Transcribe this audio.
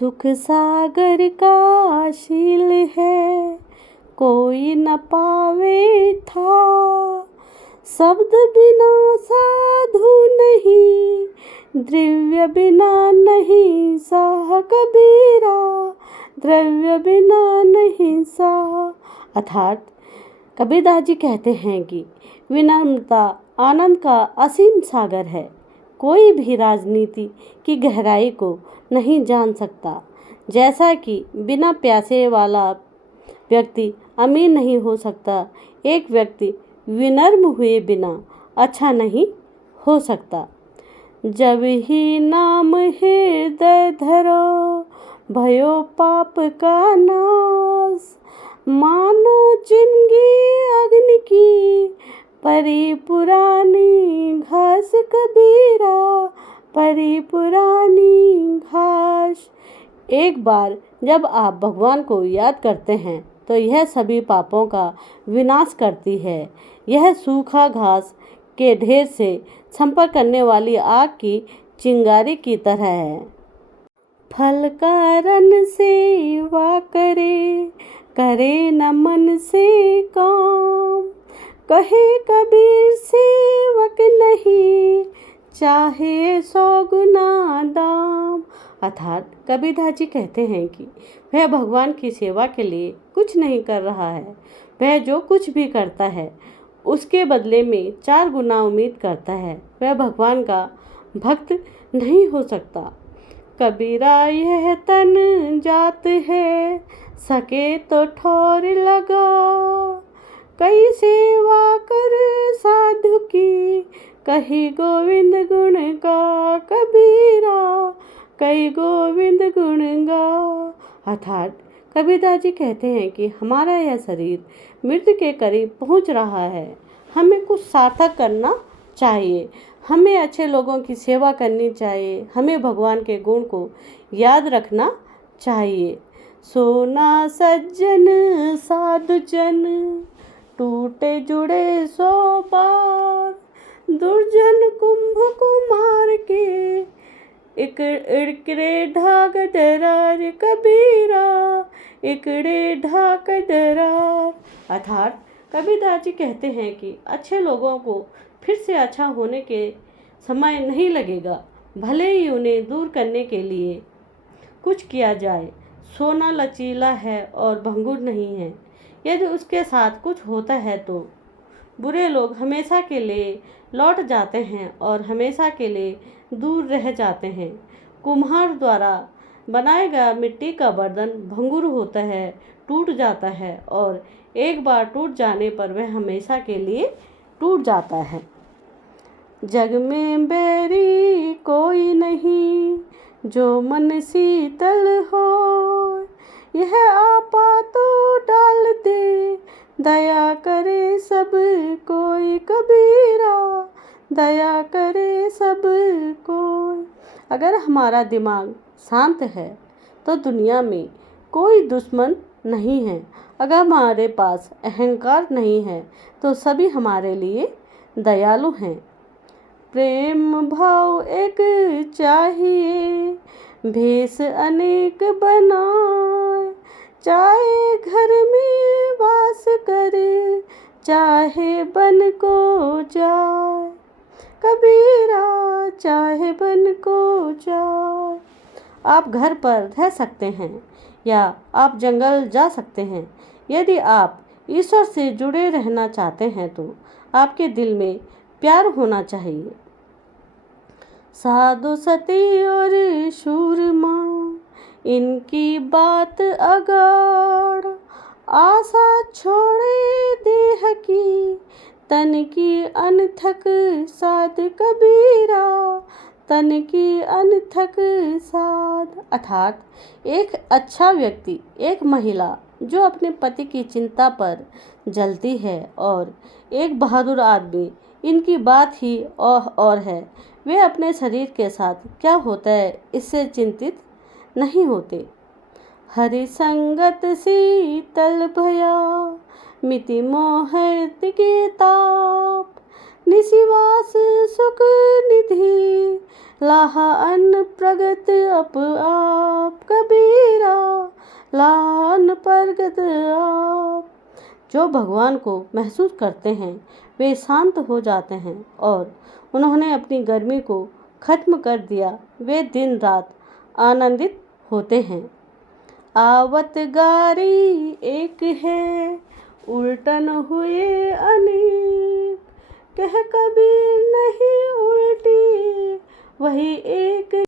सुख सागर का शील है, कोई न पावे था। शब्द बिना साधु नहीं, द्रव्य बिना नहीं सह कबीरा, द्रव्य बिना नहीं सह। अर्थात कबीरदास जी कहते हैं कि विनम्रता आनंद का असीम सागर है। कोई भी राजनीति की गहराई को नहीं जान सकता। जैसा कि बिना प्यासे वाला व्यक्ति अमीर नहीं हो सकता, एक व्यक्ति विनम्र हुए बिना अच्छा नहीं हो सकता। जब ही नाम हृदय धरो, भयो पाप का नाश। मानो जिंदगी अग्नि की, परी पुरानी घास कबीरा, परी पुरानी घास। एक बार जब आप भगवान को याद करते हैं तो यह सभी पापों का विनाश करती है। यह सूखा घास के ढेर से संपर्क करने वाली आग की चिंगारी की तरह है। फल कारण सेवा करे, करे न मन से काम। कहे कबीर सेवक नहीं, चाहे 100 गुना दाम। अर्थात कबीरदास जी कहते हैं कि वह भगवान की सेवा के लिए कुछ नहीं कर रहा है। वह जो कुछ भी करता है उसके बदले में 4 गुना उम्मीद करता है। वह भगवान का भक्त नहीं हो सकता। कबीरा यह तन जात है, सके तो ठोर लगा। कई सेवा कर साधु की, कही गोविंद गुण गा कबीरा, कई गोविंद गुण गा। अर्थात कबीरदास जी कहते हैं कि हमारा यह शरीर मृत्यु के करीब पहुंच रहा है। हमें कुछ सार्थक करना चाहिए, हमें अच्छे लोगों की सेवा करनी चाहिए, हमें भगवान के गुण को याद रखना चाहिए। सोना सज्जन साधुजन, टूटे जुड़े 100 बार। दुर्जन कुंभ कुमार के, इकड़े ढाक दरार कबीरा, इकड़े ढाक दरार। अर्थात कबीरदास जी कहते हैं कि अच्छे लोगों को फिर से अच्छा होने के समय नहीं लगेगा, भले ही उन्हें दूर करने के लिए कुछ किया जाए। सोना लचीला है और भंगुर नहीं है। यदि उसके साथ कुछ होता है तो बुरे लोग हमेशा के लिए लौट जाते हैं और हमेशा के लिए दूर रह जाते हैं। कुम्हार द्वारा बनाया गया मिट्टी का बर्तन भंगुर होता है, टूट जाता है और एक बार टूट जाने पर वह हमेशा के लिए टूट जाता है। जग में बैरी कोई नहीं, जो मन शीतल हो। यह आपा तो डाल दे, दया करे सब कोई कबीरा, दया करे सब कोई। अगर हमारा दिमाग शांत है तो दुनिया में कोई दुश्मन नहीं है। अगर हमारे पास अहंकार नहीं है तो सभी हमारे लिए दयालु हैं। प्रेम भाव एक चाहिए, भेष अनेक बनाए। चाहे घर में वास करे, चाहे बन को जाए कबीरा, चाहे बन को जाए। आप घर पर रह सकते हैं या आप जंगल जा सकते हैं। यदि आप ईश्वर से जुड़े रहना चाहते हैं तो आपके दिल में प्यार होना चाहिए। साधु सती और शूरमा, इनकी बात अगाड़। आशा छोड़े देह की, तन की अनथक साध कबीरा, तन की अनथक साध। अर्थात एक अच्छा व्यक्ति, एक महिला जो अपने पति की चिंता पर जलती है और एक बहादुर आदमी, इनकी बात ही और है। वे अपने शरीर के साथ क्या होता है इससे चिंतित नहीं होते। हरि संगत शीतल भया, मिति मोह के ताप। निशिवास सुख निधि, लाहा अन्न प्रगत अप आप कबीरा। बरगद आप। जो भगवान को महसूस करते हैं वे शांत हो जाते हैं और उन्होंने अपनी गर्मी को खत्म कर दिया। वे दिन रात आनंदित होते हैं। आवत गारी एक है, उल्टन हुए अनेक। कह कबीर नहीं उल्टी वही एक